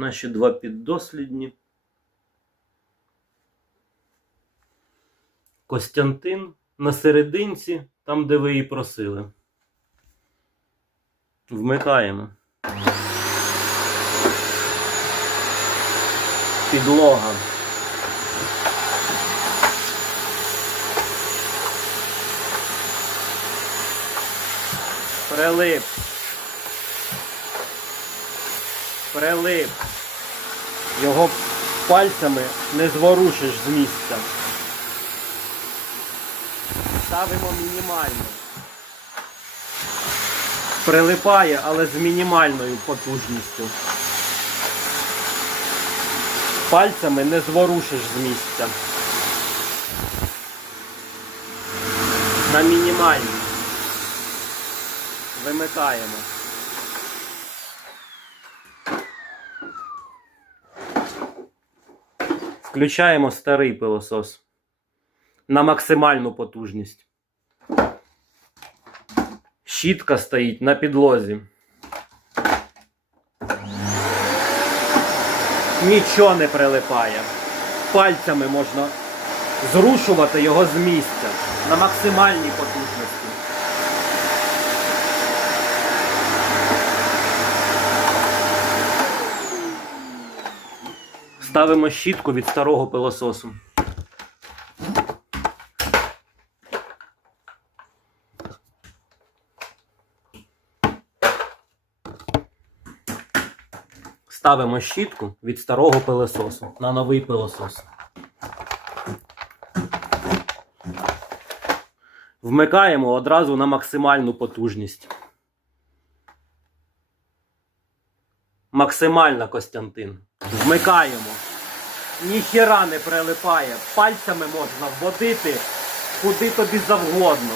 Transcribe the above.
наші два піддослідні. Костянтин на серединці, там, де ви її просили. Вмикаємо. Підлога. Прилип. Прилип. Його пальцями не зворушиш з місця. Ставимо мінімально. Прилипає, але з мінімальною потужністю. Пальцями не зворушиш з місця. На мінімальній. Вимикаємо. Включаємо старий пилосос на максимальну потужність. Щітка стоїть на підлозі. Нічого не прилипає. Пальцями можна зрушувати його з місця на максимальній потужності. Ставимо щітку від старого пилососу. Ставимо щітку від старого пилососу на новий пилосос. Вмикаємо одразу на максимальну потужність. Максимальна Костянтин. Вмикаємо. Ніхіра не прилипає. Пальцями можна вводити куди тобі завгодно.